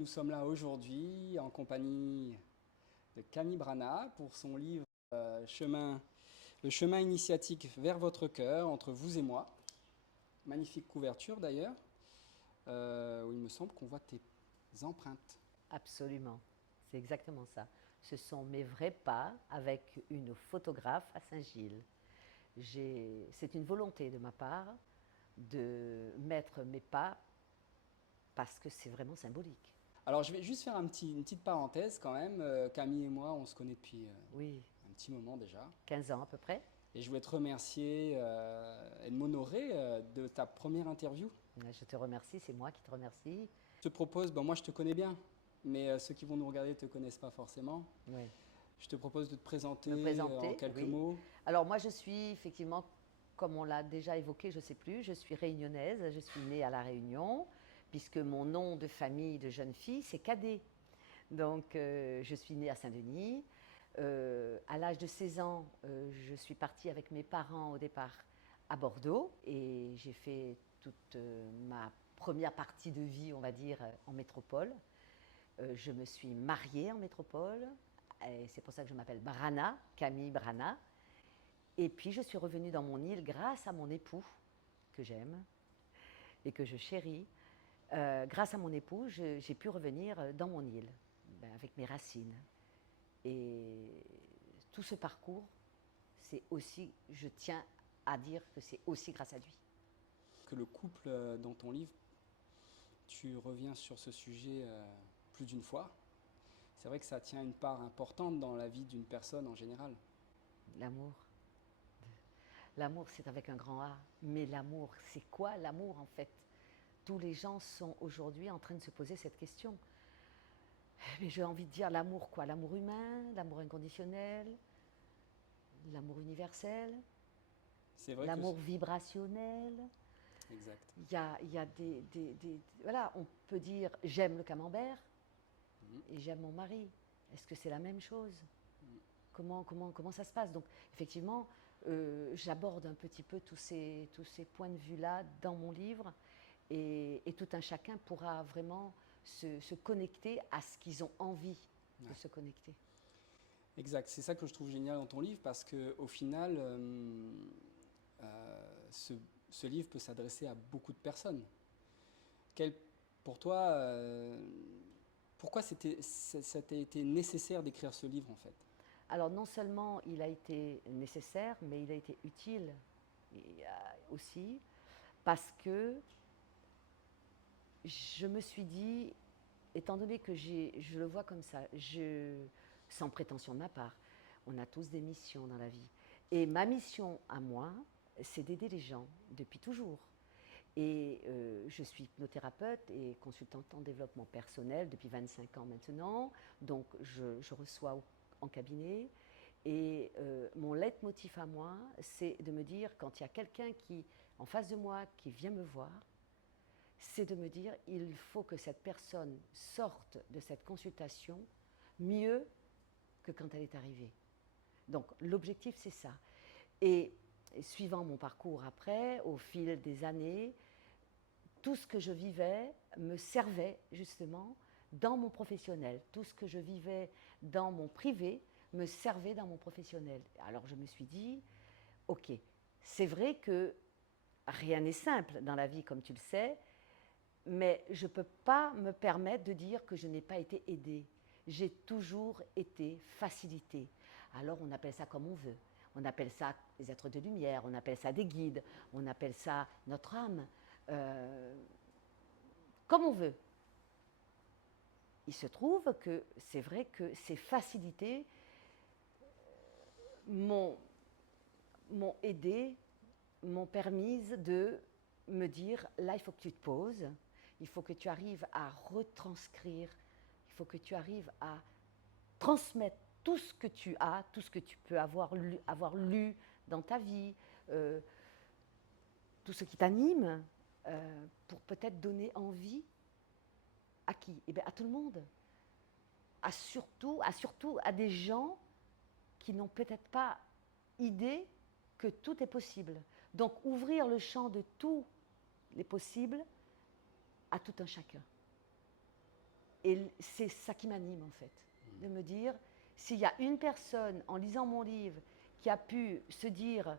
Nous sommes là aujourd'hui en compagnie de Camille Brana pour son livre Chemin, Le chemin initiatique vers votre cœur, entre vous et moi. Magnifique couverture d'ailleurs, où il me semble qu'on voit tes empreintes. Absolument, c'est exactement ça. Ce sont mes vrais pas avec une photographe à Saint-Gilles. C'est une volonté de ma part de mettre mes pas parce que c'est vraiment symbolique. Alors je vais juste faire une petite parenthèse quand même. Camille et moi, on se connaît depuis Oui, un petit moment déjà. 15 ans à peu près. Et je voulais te remercier et de m'honorer de ta première interview. Je te remercie, c'est moi qui te remercie. Je te propose, moi je te connais bien, mais ceux qui vont nous regarder ne te connaissent pas forcément. Oui. Je te propose de te présenter Me en présenter, quelques oui. mots. Alors moi je suis effectivement, comme on l'a déjà évoqué, je ne sais plus, je suis réunionnaise, je suis née à La Réunion, puisque mon nom de famille de jeune fille, c'est Cadet. Donc je suis née à Saint-Denis. À l'âge de 16 ans, je suis partie avec mes parents au départ à Bordeaux et j'ai fait toute ma première partie de vie, on va dire, en métropole. Je me suis mariée en métropole et c'est pour ça que je m'appelle Brana, Camille Brana. Et puis je suis revenue dans mon île grâce à mon époux que j'aime et que je chéris. Grâce à mon époux, j'ai pu revenir dans mon île avec mes racines. Et tout ce parcours, c'est aussi, je tiens à dire que c'est aussi grâce à lui. Que le couple, dans ton livre, tu reviens sur ce sujet plus d'une fois. C'est vrai que ça tient une part importante dans la vie d'une personne en général. L'amour. L'amour, c'est avec un grand A. Mais l'amour, c'est quoi l'amour en fait? Tous les gens sont aujourd'hui en train de se poser cette question. Mais j'ai envie de dire l'amour quoi? L'amour humain, l'amour inconditionnel, l'amour universel, C'est vrai que... l'amour vibrationnel. Exact. Il y a Voilà, on peut dire j'aime le camembert Mhm. et j'aime mon mari. Est-ce que c'est la même chose? Mhm. Comment ça se passe? Donc, effectivement, j'aborde un petit peu tous ces points de vue-là dans mon livre et tout un chacun pourra vraiment se connecter à ce qu'ils ont envie de Ouais. se connecter. Exact, c'est ça que je trouve génial dans ton livre parce que au final, ce, ce livre peut s'adresser à beaucoup de personnes. Quel, pour toi, pourquoi ça t'a été nécessaire d'écrire ce livre en fait? Alors, non seulement il a été nécessaire, mais il a été utile aussi parce que je me suis dit, étant donné que je le vois comme ça, sans prétention de ma part, on a tous des missions dans la vie. Et ma mission à moi, c'est d'aider les gens depuis toujours. Et je suis hypnothérapeute et consultante en développement personnel depuis 25 ans maintenant. Donc je reçois en cabinet. Et mon leitmotiv à moi, c'est de me dire, quand il y a quelqu'un qui, en face de moi, qui vient me voir, c'est de me dire, il faut que cette personne sorte de cette consultation mieux que quand elle est arrivée. Donc l'objectif, c'est ça. Et suivant mon parcours après, au fil des années, tout ce que je vivais me servait justement dans mon professionnel. Tout ce que je vivais dans mon privé me servait dans mon professionnel. Alors je me suis dit, ok, c'est vrai que rien n'est simple dans la vie, comme tu le sais, mais je ne peux pas me permettre de dire que je n'ai pas été aidée. J'ai toujours été facilitée. Alors on appelle ça comme on veut. On appelle ça les êtres de lumière, on appelle ça des guides, on appelle ça notre âme. Euh, Comme on veut. Il se trouve que c'est vrai que ces facilités m'ont aidé, m'ont permise de me dire, là, il faut que tu te poses, il faut que tu arrives à retranscrire, il faut que tu arrives à transmettre tout ce que tu as, tout ce que tu peux avoir lu dans ta vie, euh, tout ce qui t'anime, pour peut-être donner envie à qui? Eh bien, à tout le monde. Surtout à des gens qui n'ont peut-être pas idée que tout est possible. Donc ouvrir le champ de tous les possibles à tout un chacun. Et c'est ça qui m'anime en fait, de me dire, s'il y a une personne en lisant mon livre qui a pu se dire,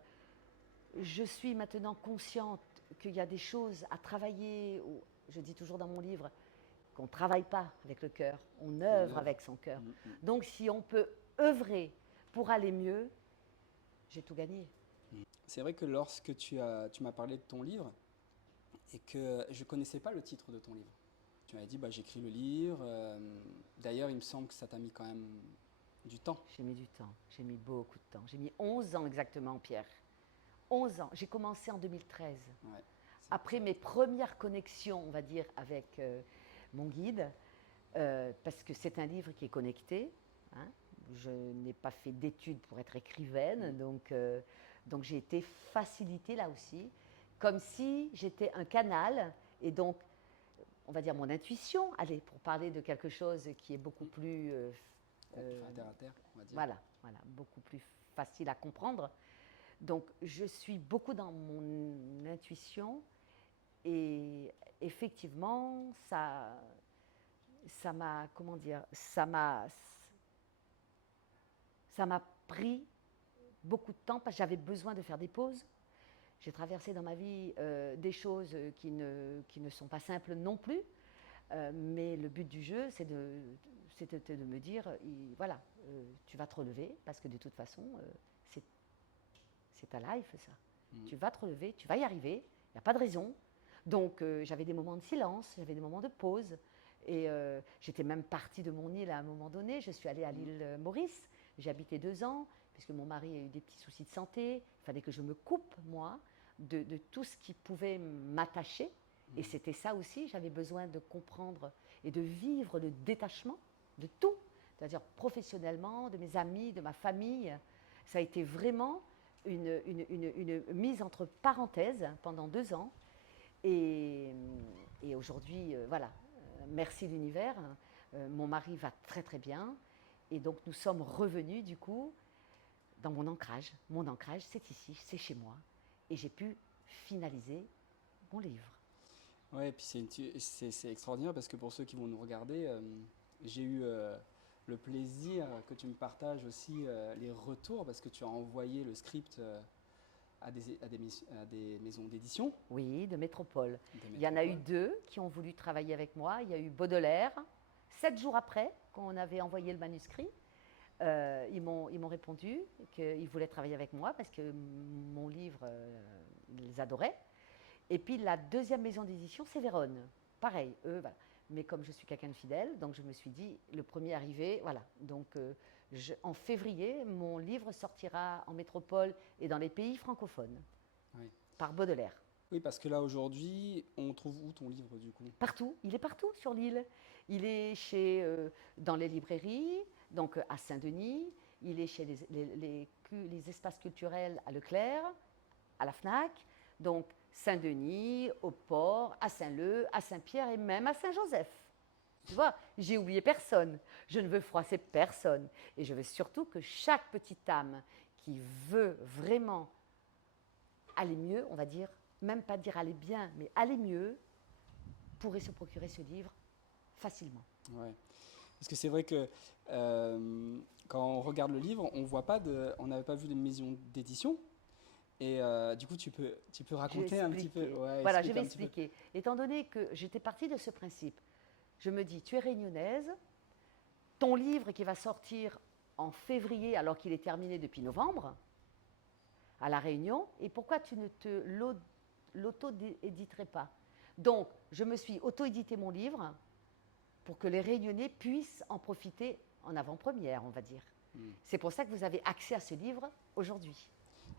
je suis maintenant consciente qu'il y a des choses à travailler, ou, je dis toujours dans mon livre, qu'on ne travaille pas avec le cœur, on œuvre avec son cœur. Donc si on peut œuvrer pour aller mieux, j'ai tout gagné. C'est vrai que lorsque tu m'as parlé de ton livre, et que je ne connaissais pas le titre de ton livre. Tu m'avais dit, bah, j'écris le livre. D'ailleurs, il me semble que ça t'a mis quand même du temps. J'ai mis du temps, j'ai mis beaucoup de temps. J'ai mis 11 ans exactement, Pierre. 11 ans. J'ai commencé en 2013. Ouais, Après mes premières connexions, on va dire, avec mon guide, parce que c'est un livre qui est connecté. Hein. Je n'ai pas fait d'études pour être écrivaine, donc j'ai été facilitée là aussi, comme si j'étais un canal, et donc, on va dire mon intuition, allez, pour parler de quelque chose qui est beaucoup plus... terre à terre, on va dire. Voilà, beaucoup plus facile à comprendre. Donc, je suis beaucoup dans mon intuition, et effectivement, ça m'a, comment dire, ça m'a pris beaucoup de temps parce que j'avais besoin de faire des pauses. J'ai traversé dans ma vie des choses qui ne sont pas simples non plus, mais le but du jeu, c'est de me dire, voilà, tu vas te relever parce que de toute façon, c'est ta life, ça. Tu vas te relever, tu vas y arriver, il n'y a pas de raison. Donc, j'avais des moments de silence, j'avais des moments de pause. Et j'étais même partie de mon île à un moment donné. Je suis allée à l'île Maurice. J'ai habité 2 ans, puisque mon mari a eu des petits soucis de santé. Il fallait que je me coupe, moi, de tout ce qui pouvait m'attacher. Et c'était ça aussi, j'avais besoin de comprendre et de vivre le détachement de tout. C'est-à-dire professionnellement, de mes amis, de ma famille. Ça a été vraiment une mise entre parenthèses pendant 2 ans. Et aujourd'hui, voilà, merci l'univers, mon mari va très très bien. Et donc nous sommes revenus du coup dans mon ancrage. Mon ancrage, c'est ici, c'est chez moi. Et j'ai pu finaliser mon livre. Ouais, et puis c'est extraordinaire parce que pour ceux qui vont nous regarder, j'ai eu le plaisir que tu me partages aussi les retours parce que tu as envoyé le script à des maisons d'édition. Oui, de Métropole. Il y en a eu 2 qui ont voulu travailler avec moi. Il y a eu Baudelaire. 7 jours après qu'on avait envoyé le manuscrit, ils m'ont répondu qu'ils voulaient travailler avec moi parce que mon livre, ils les adoraient. Et puis la deuxième maison d'édition, c'est Vérone. Pareil, eux, voilà. Mais comme je suis quelqu'un de fidèle, donc je me suis dit, le premier arrivé, voilà. Donc en février, mon livre sortira en métropole et dans les pays francophones, Oui. par Baudelaire. Oui, parce que là aujourd'hui, on trouve où ton livre du coup? Partout, il est partout sur l'île. Il est dans les librairies, donc à Saint-Denis, il est chez les espaces culturels à Leclerc, à la FNAC, donc Saint-Denis, au Port, à Saint-Leu, à Saint-Pierre et même à Saint-Joseph. Tu vois, j'ai oublié personne. Je ne veux froisser personne. Et je veux surtout que chaque petite âme qui veut vraiment aller mieux, on va dire, même pas dire aller bien, mais aller mieux, pourrait se procurer ce livre facilement. Ouais. Parce que c'est vrai que quand on regarde le livre, on n'avait pas vu de maison d'édition. Et du coup, tu peux raconter un petit peu. Ouais, voilà, je vais expliquer. Étant donné que j'étais partie de ce principe, je me dis, tu es réunionnaise, ton livre qui va sortir en février alors qu'il est terminé depuis novembre, à La Réunion, et pourquoi tu ne te l'auto-éditerais pas? Donc, je me suis auto-édité mon livre pour que les Réunionnais puissent en profiter en avant-première, on va dire. C'est pour ça que vous avez accès à ce livre aujourd'hui.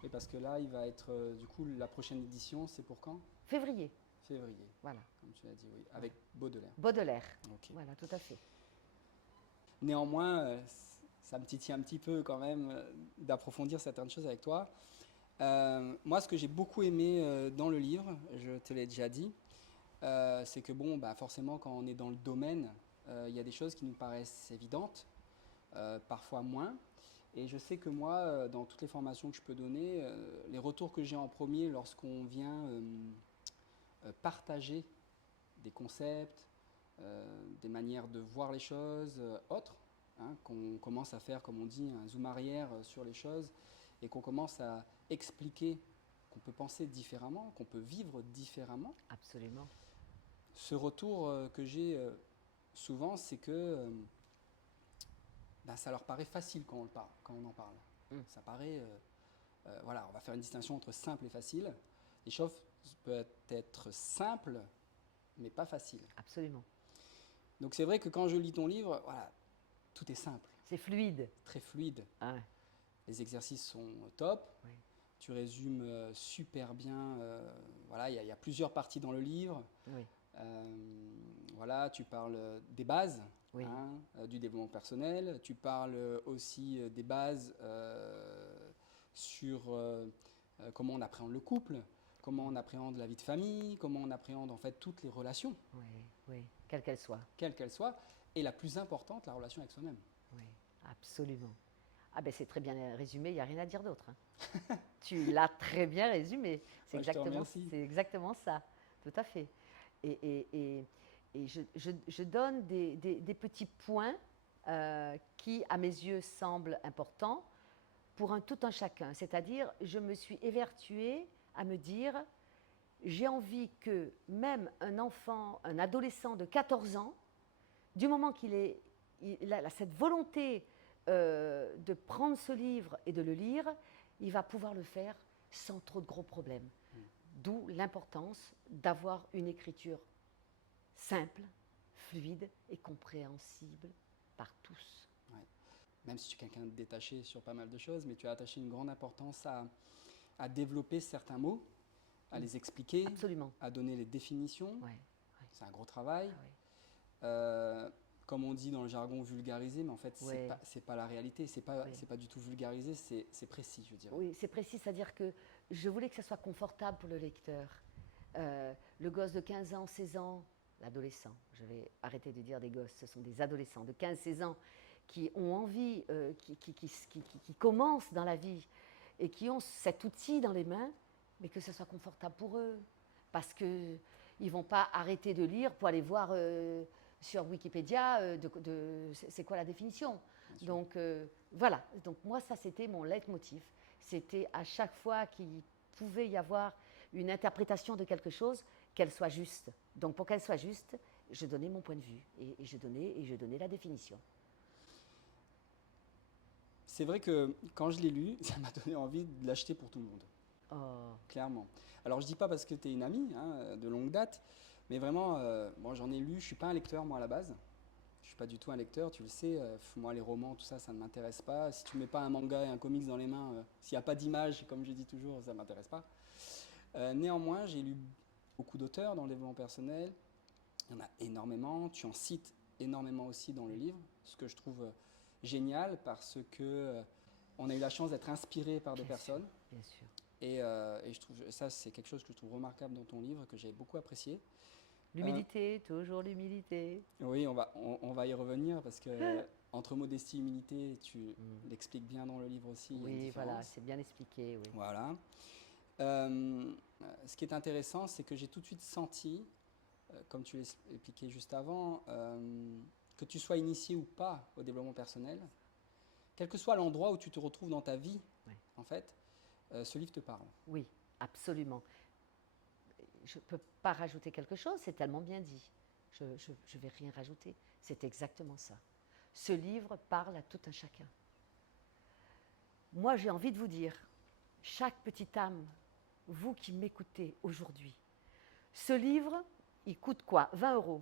Et parce que là, il va être, du coup, la prochaine édition, c'est pour quand? Février. Février. Voilà. Comme tu l'as dit, oui. Avec Baudelaire. Baudelaire. Okay. Voilà, tout à fait. Néanmoins, ça me titille un petit peu quand même d'approfondir certaines choses avec toi. Moi, ce que j'ai beaucoup aimé dans le livre, je te l'ai déjà dit, c'est que bon, bah, forcément, quand on est dans le domaine, il y a des choses qui nous paraissent évidentes, parfois moins. Et je sais que moi, dans toutes les formations que je peux donner, les retours que j'ai en premier lorsqu'on vient partager des concepts, des manières de voir les choses autres, hein, qu'on commence à faire, comme on dit, un zoom arrière sur les choses, et qu'on commence à expliquer qu'on peut penser différemment, qu'on peut vivre différemment. Absolument. Ce retour que j'ai souvent, c'est que ça leur paraît facile quand quand on en parle. Ça paraît, voilà, on va faire une distinction entre simple et facile. Les choses peuvent être simples, mais pas faciles. Absolument. Donc c'est vrai que quand je lis ton livre, voilà, tout est simple, C'est fluide. très fluide. Ah, Les exercices sont top. oui. Tu résumes super bien. Voilà, il y a plusieurs parties dans le livre. Oui. Voilà, tu parles des bases, Oui. hein, du développement personnel. Tu parles aussi des bases sur comment on appréhende le couple, comment on appréhende la vie de famille, comment on appréhende en fait toutes les relations, Oui, oui, quelle qu'elle soit. quelles qu'elles soient, et la plus importante, la relation avec soi-même. Oui, absolument. Ah ben c'est très bien résumé, il n'y a rien à dire d'autre. Hein. Tu l'as très bien résumé. C'est Ouais, je te remercie. exactement ça, tout à fait. Et je donne des petits points qui, à mes yeux, semblent importants pour tout un chacun. C'est-à-dire, je me suis évertuée à me dire, j'ai envie que même un enfant, un adolescent de 14 ans, du moment il a cette volonté de prendre ce livre et de le lire, il va pouvoir le faire sans trop de gros problèmes. D'où l'importance d'avoir une écriture simple, fluide et compréhensible par tous. Ouais. Même si tu es quelqu'un de détaché sur pas mal de choses, mais tu as attaché une grande importance à développer certains mots, à les expliquer, Absolument. à donner les définitions. Ouais, ouais. C'est un gros travail. Ah ouais. Comme on dit dans le jargon, vulgariser, mais en fait, Ouais. c'est pas la réalité. C'est pas du tout vulgariser, c'est précis, je dirais. Oui, c'est précis, c'est-à-dire que je voulais que ça soit confortable pour le lecteur. Le gosse de 15 ans, 16 ans, l'adolescent, je vais arrêter de dire des gosses, ce sont des adolescents de 15-16 ans qui ont envie, qui commencent dans la vie et qui ont cet outil dans les mains, mais que ce soit confortable pour eux. Parce qu'ils ne vont pas arrêter de lire pour aller voir sur Wikipédia c'est quoi la définition. Donc voilà, donc moi ça c'était mon leitmotiv. C'était à chaque fois qu'il pouvait y avoir une interprétation de quelque chose, qu'elle soit juste. Donc pour qu'elle soit juste, je donnais mon point de vue et je donnais la définition. C'est vrai que quand je l'ai lu, ça m'a donné envie de l'acheter pour tout le monde. Oh. Clairement. Alors je dis pas parce que tu es une amie hein, de longue date, mais vraiment, moi j'en ai lu, je suis pas un lecteur moi à la base. Je suis pas du tout un lecteur, tu le sais, moi les romans, tout ça, ça ne m'intéresse pas. Si tu mets pas un manga et un comics dans les mains, s'il n'y a pas d'image, comme je dis toujours, ça ne m'intéresse pas. Néanmoins, j'ai lu beaucoup d'auteurs dans le développement personnel. Il y en a énormément, tu en cites énormément aussi dans le livre, ce que je trouve génial parce que on a eu la chance d'être inspiré par des personnes. Bien sûr. Et je trouve ça, c'est quelque chose que je trouve remarquable dans ton livre, que j'ai beaucoup apprécié. L'humilité, toujours l'humilité. Oui, on va y revenir parce que entre modestie et humilité, tu l'expliques bien dans le livre aussi. Oui, voilà, c'est bien expliqué. Oui. Voilà. Ce qui est intéressant, c'est que j'ai tout de suite senti, comme tu l'expliquais juste avant, que tu sois initié ou pas au développement personnel, quel que soit l'endroit où tu te retrouves dans ta vie, Oui. en fait, ce livre te parle. Oui, absolument. Je ne peux pas rajouter quelque chose, c'est tellement bien dit. Je ne vais rien rajouter. C'est exactement ça. Ce livre parle à tout un chacun. Moi, j'ai envie de vous dire, chaque petite âme, vous qui m'écoutez aujourd'hui, ce livre, il coûte quoi? 20 €.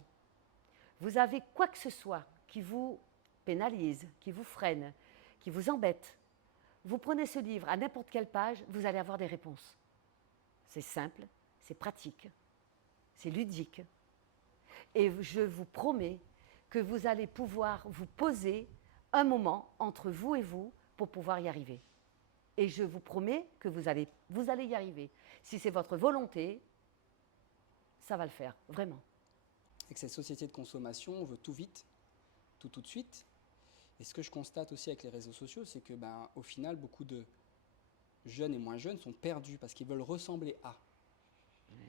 Vous avez quoi que ce soit qui vous pénalise, qui vous freine, qui vous embête, vous prenez ce livre à n'importe quelle page, vous allez avoir des réponses. C'est simple, c'est pratique, c'est ludique. Et je vous promets que vous allez pouvoir vous poser un moment entre vous et vous pour pouvoir y arriver. Et je vous promets que vous allez y arriver. Si c'est votre volonté, ça va le faire, vraiment. Avec cette société de consommation, on veut tout vite, tout de suite. Et ce que je constate aussi avec les réseaux sociaux, c'est que, au final, beaucoup de jeunes et moins jeunes sont perdus parce qu'ils veulent ressembler à. Oui.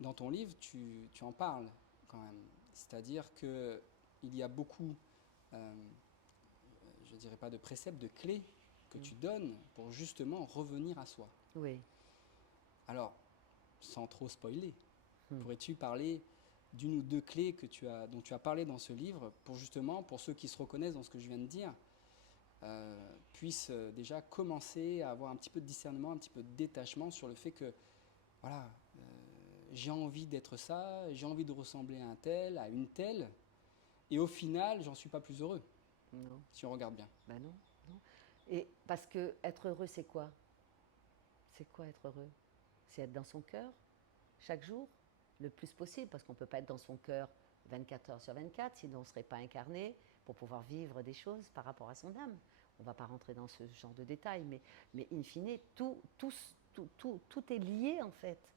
Dans ton livre, tu en parles quand même. C'est-à-dire qu'il y a beaucoup, je ne dirais pas de préceptes, de clés que tu donnes pour justement revenir à soi. Oui. Alors, sans trop spoiler, Mm. pourrais-tu parler d'une ou deux clés dont tu as parlé dans ce livre pour justement, pour ceux qui se reconnaissent dans ce que je viens de dire, puissent déjà commencer à avoir un petit peu de discernement, un petit peu de détachement sur le fait que, voilà, j'ai envie d'être ça, j'ai envie de ressembler à un tel, à une telle, et au final, j'en suis pas plus heureux, Non. si on regarde bien. Ben non, non. Et parce que être heureux, c'est quoi? C'est quoi être heureux? C'est être dans son cœur, chaque jour, le plus possible, parce qu'on ne peut pas être dans son cœur 24 heures sur 24, sinon on ne serait pas incarné pour pouvoir vivre des choses par rapport à son âme. On ne va pas rentrer dans ce genre de détails, mais in fine, tout est lié en fait.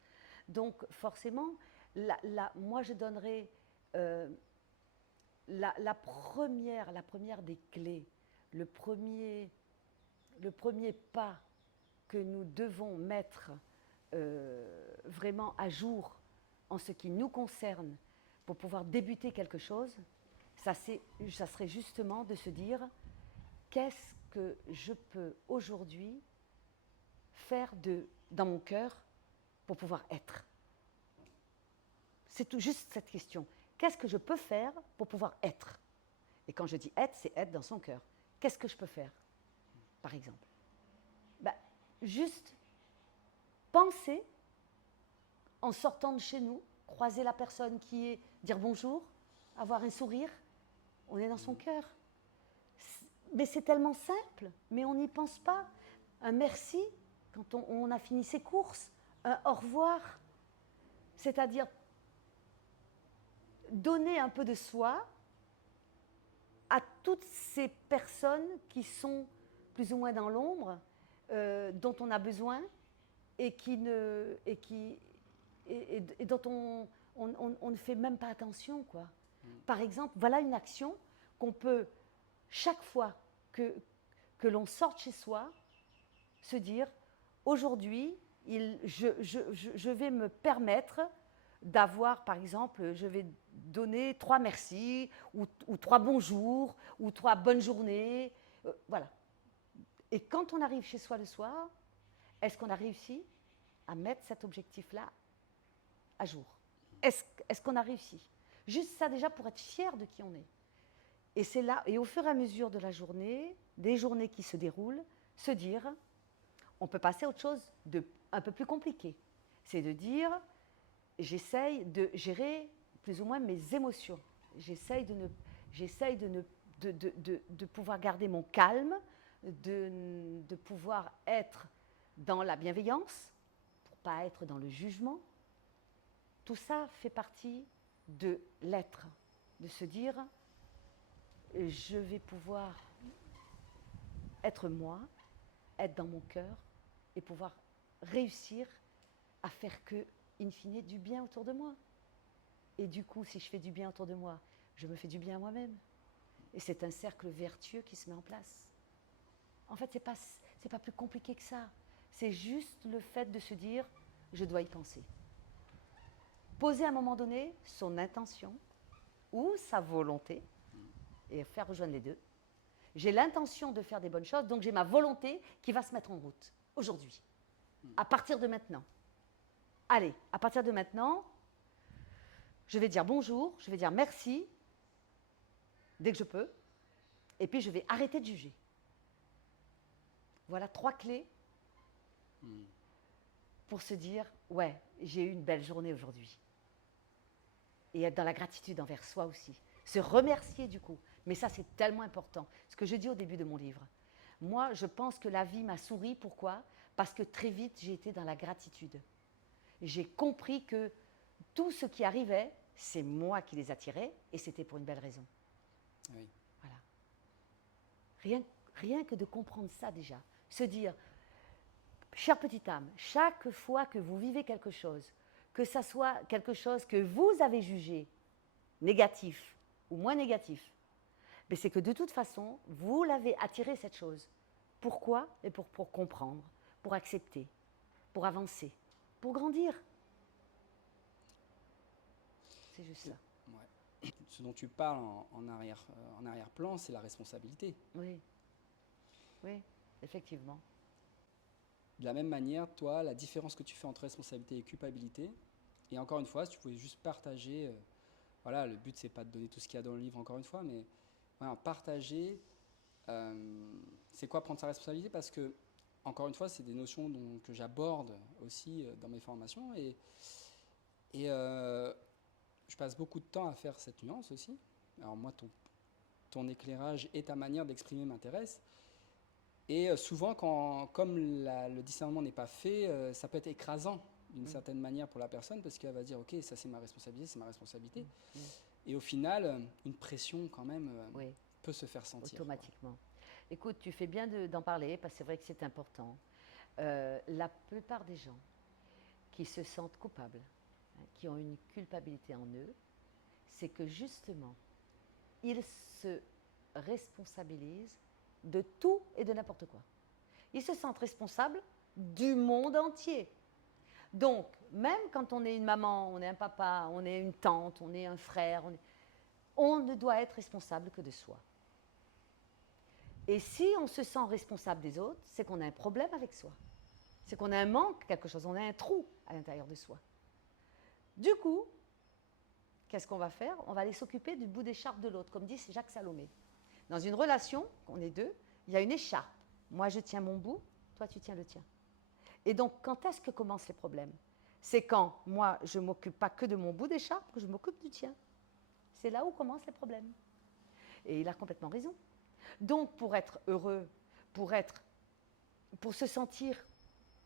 Donc forcément, moi je donnerais la première des clés, le premier pas que nous devons mettre vraiment à jour en ce qui nous concerne pour pouvoir débuter quelque chose, ça serait justement de se dire qu'est-ce que je peux aujourd'hui faire dans mon cœur pour pouvoir être. C'est tout juste cette question. Qu'est-ce que je peux faire pour pouvoir être? Et quand je dis être, c'est être dans son cœur. Qu'est-ce que je peux faire, par exemple? Juste penser en sortant de chez nous, croiser la personne qui est, dire bonjour, avoir un sourire, on est dans son cœur. Mais c'est tellement simple, mais on n'y pense pas. Un merci quand on a fini ses courses, un au revoir, c'est-à-dire donner un peu de soi à toutes ces personnes qui sont plus ou moins dans l'ombre, dont on a besoin et dont on ne fait même pas attention, quoi. Par exemple, voilà une action qu'on peut, chaque fois que l'on sorte chez soi, se dire, aujourd'hui, je vais me permettre d'avoir, par exemple, je vais donner 3 merci, ou 3 bonjours, ou 3 bonnes journées, voilà. Et quand on arrive chez soi le soir, est-ce qu'on a réussi à mettre cet objectif-là à jour? Est-ce qu'on a réussi? Juste ça déjà pour être fier de qui on est. Et c'est là, et au fur et à mesure de la journée, des journées qui se déroulent, se dire, on peut passer à autre chose un peu plus compliqué. C'est de dire, j'essaye de gérer plus ou moins mes émotions. J'essaye de pouvoir garder mon calme, de pouvoir être dans la bienveillance, pour ne pas être dans le jugement. Tout ça fait partie de l'être, de se dire, je vais pouvoir être moi, être dans mon cœur et pouvoir réussir à faire que, in fine, du bien autour de moi. Et du coup, si je fais du bien autour de moi, je me fais du bien à moi-même. Et c'est un cercle vertueux qui se met en place. En fait, c'est pas plus compliqué que ça. C'est juste le fait de se dire, je dois y penser. Poser à un moment donné son intention ou sa volonté et faire rejoindre les deux. J'ai l'intention de faire des bonnes choses, donc j'ai ma volonté qui va se mettre en route aujourd'hui, à partir de maintenant. Allez, à partir de maintenant, je vais dire bonjour, je vais dire merci, dès que je peux, et puis je vais arrêter de juger. Voilà 3 clés pour se dire, ouais, j'ai eu une belle journée aujourd'hui. Et être dans la gratitude envers soi aussi. Se remercier du coup. Mais ça, c'est tellement important. Ce que je dis au début de mon livre. Moi, je pense que la vie m'a souri. Pourquoi? Parce que très vite, j'ai été dans la gratitude. J'ai compris que tout ce qui arrivait, c'est moi qui les attirais et c'était pour une belle raison. Oui. Voilà. Rien que de comprendre ça déjà. Se dire, chère petite âme, chaque fois que vous vivez quelque chose, que ça soit quelque chose que vous avez jugé négatif ou moins négatif, mais c'est que de toute façon, vous l'avez attiré cette chose. Pourquoi? Et pour comprendre, pour accepter, pour avancer, pour grandir. C'est juste ça. Ouais. Ce dont tu parles en arrière-plan, c'est la responsabilité. Oui, oui, effectivement. De la même manière, toi, la différence que tu fais entre responsabilité et culpabilité, et encore une fois, si tu pouvais juste partager, voilà, le but c'est pas de donner tout ce qu'il y a dans le livre encore une fois, mais voilà, partager, c'est quoi prendre sa responsabilité, parce que, encore une fois, c'est des notions que j'aborde aussi dans mes formations, et je passe beaucoup de temps à faire cette nuance aussi. Alors moi, ton éclairage et ta manière d'exprimer m'intéressent. Et souvent, comme le discernement n'est pas fait, ça peut être écrasant d'une certaine manière pour la personne parce qu'elle va dire ok, ça c'est ma responsabilité, c'est ma responsabilité. Et au final, une pression quand même Oui, peut se faire sentir, quoi. automatiquement. Écoute, tu fais bien d'en parler parce que c'est vrai que c'est important. La plupart des gens qui se sentent coupables, hein, qui ont une culpabilité en eux, c'est que justement, ils se responsabilisent de tout et de n'importe quoi. Ils se sentent responsables du monde entier. Donc, même quand on est une maman, on est un papa, on est une tante, on est un frère, on ne doit être responsable que de soi. Et si on se sent responsable des autres, c'est qu'on a un problème avec soi. C'est qu'on a un manque, quelque chose, on a un trou à l'intérieur de soi. Du coup, qu'est-ce qu'on va faire? On va aller s'occuper du bout d'écharpe de l'autre, comme dit Jacques Salomé. Dans une relation, on est deux, il y a une écharpe. Moi, je tiens mon bout, toi, tu tiens le tien. Et donc, quand est-ce que commencent les problèmes? C'est quand moi, je ne m'occupe pas que de mon bout d'écharpe, que je m'occupe du tien. C'est là où commencent les problèmes. Et il a complètement raison. Donc, pour être heureux, pour se sentir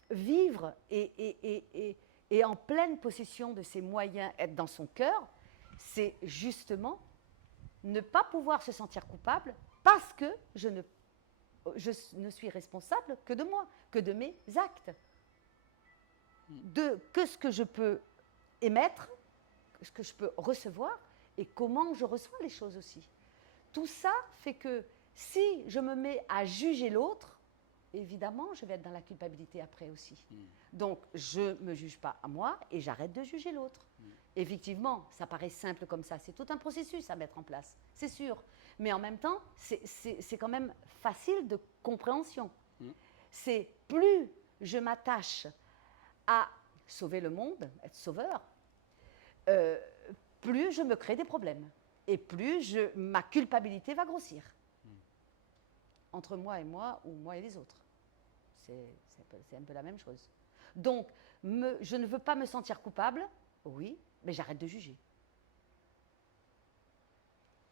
vivre et en pleine possession de ses moyens, être dans son cœur, c'est justement ne pas pouvoir se sentir coupable parce que je ne suis responsable que de moi, que de mes actes, que ce que je peux émettre, ce que je peux recevoir et comment je reçois les choses aussi. Tout ça fait que si je me mets à juger l'autre, évidemment, je vais être dans la culpabilité après aussi. Donc, je ne me juge pas à moi et j'arrête de juger l'autre. Effectivement, ça paraît simple comme ça. C'est tout un processus à mettre en place, c'est sûr. Mais en même temps, c'est quand même facile de compréhension. C'est plus je m'attache à sauver le monde, être sauveur, plus je me crée des problèmes. Et plus ma culpabilité va grossir. Entre moi et moi, ou moi et les autres. C'est un peu la même chose. Donc, je ne veux pas me sentir coupable, oui, mais j'arrête de juger.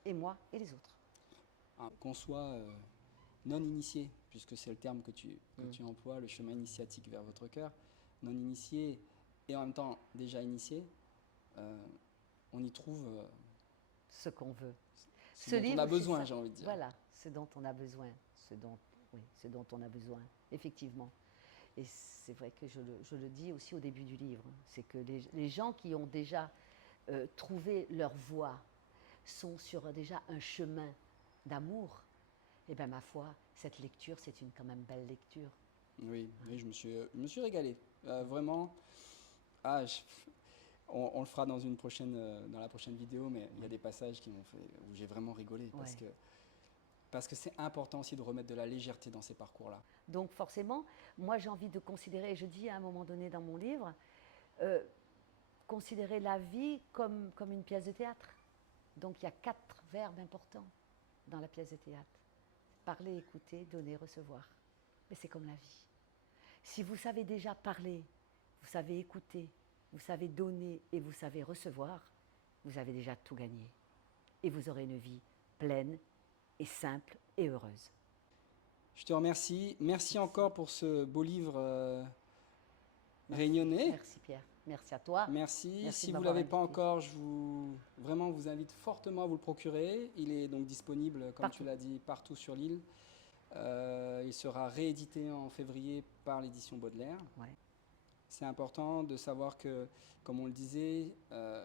Et moi et les autres. Qu'on soit non initié, puisque c'est le terme que tu emploies, le chemin initiatique vers votre cœur, non initié et en même temps déjà initié, on y trouve ce qu'on veut. ce dont on a besoin, j'ai envie de dire. Voilà, ce dont on a besoin, ce dont on a besoin, effectivement. Et c'est vrai que je le dis aussi au début du livre, c'est que les gens qui ont déjà trouvé leur voie sont sur déjà un chemin d'amour. Et bien ma foi, cette lecture, c'est une quand même belle lecture. Oui, oui, je me suis régalé. Vraiment, on le fera dans la prochaine vidéo, mais il y a des passages où j'ai vraiment rigolé parce que c'est important aussi de remettre de la légèreté dans ces parcours-là. Donc forcément, moi j'ai envie de considérer, je dis à un moment donné dans mon livre, considérer la vie comme une pièce de théâtre. Donc il y a 4 verbes importants dans la pièce de théâtre. Parler, écouter, donner, recevoir. Mais c'est comme la vie. Si vous savez déjà parler, vous savez écouter, vous savez donner et vous savez recevoir, vous avez déjà tout gagné. Et vous aurez une vie pleine et simple et heureuse. Je te remercie. Merci encore pour ce beau livre réunionnais. Merci Pierre. Merci à toi. Merci. Si vous ne l'avez pas encore, je vous invite fortement à vous le procurer. Il est donc disponible, comme tu l'as dit, partout sur l'île. Il sera réédité en février par l'édition Baudelaire. Ouais. C'est important de savoir que, comme on le disait,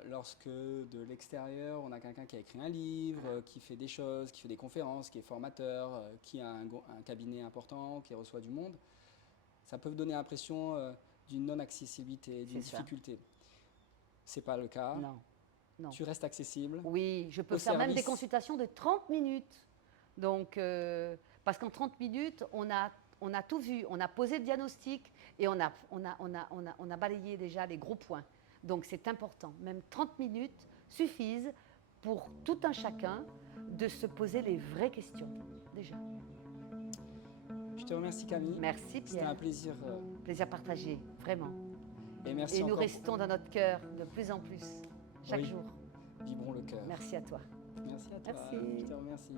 lorsque de l'extérieur, on a quelqu'un qui a écrit un livre, qui fait des choses, qui fait des conférences, qui est formateur, qui a un cabinet important, qui reçoit du monde, ça peut donner l'impression d'une non-accessibilité, d'une difficulté. Ce n'est pas le cas. Non. non. Tu restes accessible. Oui, je peux Au faire même des service. consultations de 30 minutes. Donc, parce qu'en 30 minutes, on a tout vu. On a posé le diagnostic et on a balayé déjà les gros points. Donc, c'est important. Même 30 minutes suffisent pour tout un chacun de se poser les vraies questions, déjà. Je te remercie Camille. Merci C'était Pierre. un plaisir. Plaisir partagé, vraiment. Et merci Et nous encore. restons dans notre cœur de plus en plus, chaque Oui. jour. Vibrons le cœur. Merci à toi. Merci à toi. Merci. Je te remercie.